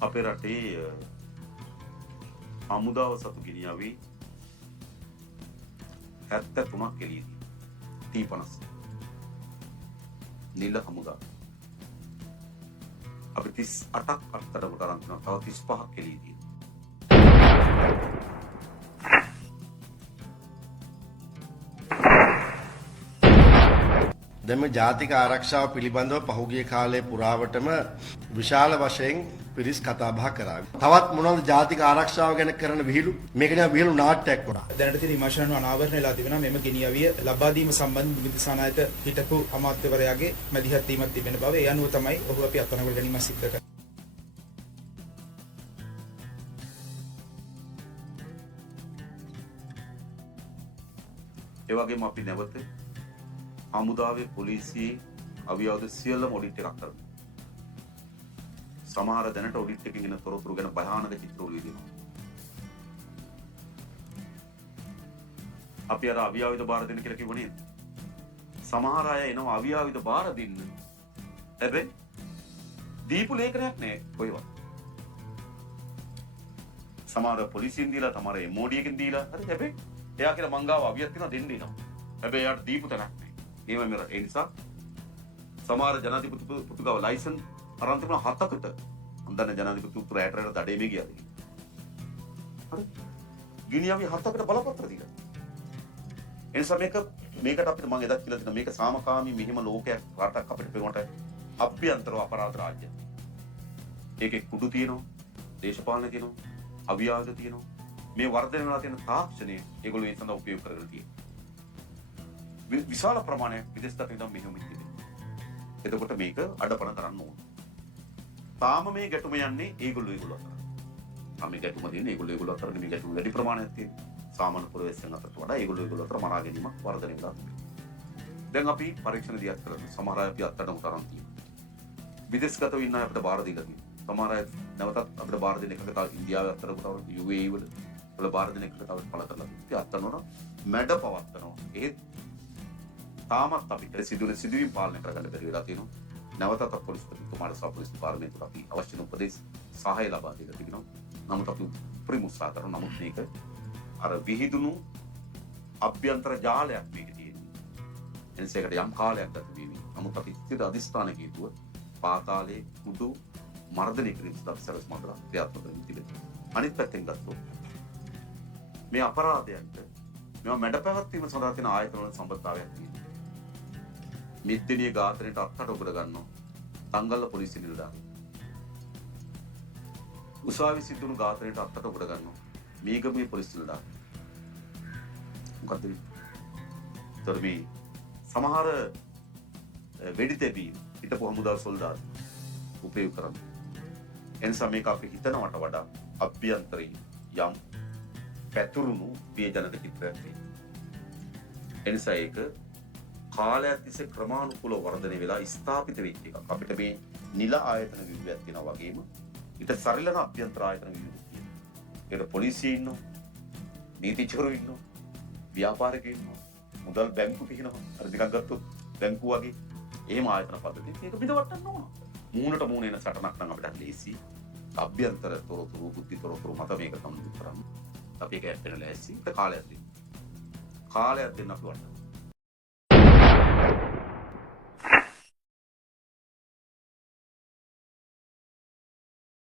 අපේ රටේ හමුදාව සතු ගිනියාවි 73ක් එළියේදී T50 නිල හමුදා අපි 38ක් අත්අඩංගුවට අරන් තිනවා. තව 35ක් එළියේදී. දැන් මේ ජාතික ආරක්ෂාව පිළිබඳව පහුගිය කාලයේ පුරාවටම විශාල වශයෙන් පිරිස් කතා බහ කරා. තවත් මොනවද ජාතික ආරක්ෂාව ගැන කරන විහිළු? මේක නේ විහිළු නාට්‍යයක් වුණා. දැනට තියෙන විමර්ශන අනාවරණය වෙලා තිබෙනවා. මෙම ගෙනියවිය ලබා දීම සම්බන්ධ විද්‍යාසනායක හිටපු අමාත්‍යවරයාගේ මැදිහත් වීමක් තිබෙන බව. ඒ අනුව තමයි ඔහු අපි අත්අඩංගුවට ගැනීම සිද්ධ කරන්නේ. ඒ වගේම අපි නැවත හමුදාවේ පොලිසියේ අවියාවද සියල්ලම ඔඩිට් එකක් කරනවා. සමහර දැනට ඔඩිට් එකකින් එන තොරතුරු ගැන භයානක චිත්‍ර ඔලිය දෙනවා. අපි අර අවියාවිද බාර දෙන්න කියලා කිව්වනේ. සමහර අය එනවා අවියාවිද බාර දෙන්න. හැබැයි දීපු ලේඛනයක් නෑ කොයිවත්. සමහර පොලිසියෙන් දීලා තමර MOD එකෙන් දීලා හරි හැබැයි එයා කියලා මංගාව අවියක් තියෙනවා දෙන්න එනවා. හැබැයි එයාට දීපු තැනක් නෑ. ඒවම මෙරට ඒ නිසා සමහර ජනාධිපතිතුමාව ලයිසන් අරන් තිබුණා 7කට. මම දන්නේ ජනාධිපතිතුමා රැට දඩේ මේ ගියාද කියලා. හරි. ගිනියාවේ 7කට බලපත්‍ර දීලා. ඒ නිසා මේකට අපිට මම එදත් කියලා තියෙනවා මේක සාමකාමී මෙහිම ලෝකයක් රටක් අපිට පෙනුනට අභ්‍යන්තරව අපරාධ රාජ්‍යයක්. ඒකේ කුඩු තියෙනවා, දේශපාලන තියෙනවා, අවියාවද තියෙනවා. මේ වර්ධනය වෙලා තියෙන තාක්ෂණය ඒගොල්ලෝ ඒ සඳහා උපයෝග කරගෙන තියෙනවා. විශාල ප්‍රමාණයක් විදේශගත ඉදන් මෙහෙම තිබෙනවා. එතකොට මේක අඩපණ කරන්න ඕන. තාම මේ ගැටුම යන්නේ ඒගොල්ලෝ අතර. තාම මේ ගැටුම තියෙන්නේ ඒගොල්ලෝ අතර මේ ගැටුම වැඩි ප්‍රමාණයක් තියෙනවා. සාමාන්‍ය පුරවැසියන් අතරට වඩා ඒගොල්ලෝ අතර මරා ගැනීමක් වර්ධනය වෙලා තියෙනවා. දැන් අපි පරීක්ෂණ දියත් කරලා සමහර අය අපි අත්අඩංගුවට අරන් තියෙනවා. විදේශගතව ඉන්න අය අපිට බාර දීලා තියෙනවා. සමහර අය නැවතත් අපිට බාර දෙන එකකට තව ඉන්දියාවේ අත්අඩංගුවට UAE වල බාර දෙන එකකට තව පළ කරලා තියෙනවා. අත්අඩංගුවට මැඩ පවත්නවා. ඒත් තාමත් අපිට සිදුවීම් පාලනය කරගන්න බැරි වෙලා තියෙනවා. නැවතත් පොලිස්පතිතුමාට සහ පොලිස් දෙපාර්තමේන්තුවට අපි අවශ්‍ය උපදෙස් සහාය ලබා දෙලා තිබෙනවා. නමුත් අපි උපරිම උත්සාහ කරනවා. නමුත් මේක අර විහිදුණු අභ්‍යන්තර ජාලයක් මේක තියෙනවා. එනිසා ඒකට යම් කාලයක් ගත වෙවි. නමුත් අපි ඉතිරි අධිෂ්ඨානක හේතුව පාතාලයේ කුඩු මර්ධනය කිරීම සඳහා සැලසුම් මඟ ක්‍රියාත්මක වෙමින් තිබෙනවා. අනිත් පැත්තෙන් ගත්තොත් මේ අපරාධයන්ට මේවා මැඩ පැවැත්වීම සඳහා තියෙන ආයතන වල සම්බන්ධතාවයක් තියෙනවා. මිද්දෙනිය ඝාතනයට අත්අඩංගුවට ගන්නවා තංගල්ල පොලිසිය නිලධාරීන්. උසාවි සිදුණු ඝාතනයට අත්අඩංගුවට ගන්නවා මේගමේ පොලිසිය නිලධාරීන්. මොකද මේ සමහර වෙඩි තැබීම් හිටපු හමුදා සොල්දාදු උපයෝග කරනවා. එනිසා මේක අපි හිතනවට වඩා අභ්‍යන්තරයෙන් යම් පැතුරුණු වේදනක චිත්‍රයක් තියෙනවා. එනිසා ඒක කාලයක් තිස්සේ ක්‍රමානුකූලව වර්ධනය වෙලා ස්ථාපිත වෙච්ච එකක්. අපිට මේ නිල ආයතන විවිධයක් තියෙනවා වගේම ඊට සරිලන අභ්‍යන්තර ආයතන විවිධයක් තියෙනවා. ඒකට පොලිසිය ඉන්නවා, නීතිඥවරු ඉන්නවා, ව්‍යාපාරිකයෝ ඉන්නවා, මුදල් බැංකු පිහිනවා. අර ටිකක් ගත්තොත් බැංකුව වගේ එහෙම ආයතන පද්ධතිය මේක බිඳවට්ටන්න ඕන. මූණට මූණ එන සටනක් නම් අපිට ලේසි. අභ්‍යන්තර තොරතුරු, බුද්ධි තොරතුරු මත මේක සම්මුඛ කරන්න. අපි ඒක ඇත්තට ලෑස්ති. කාලයක් දෙන්න. කාලයක් දෙන්න අපි වටන්න.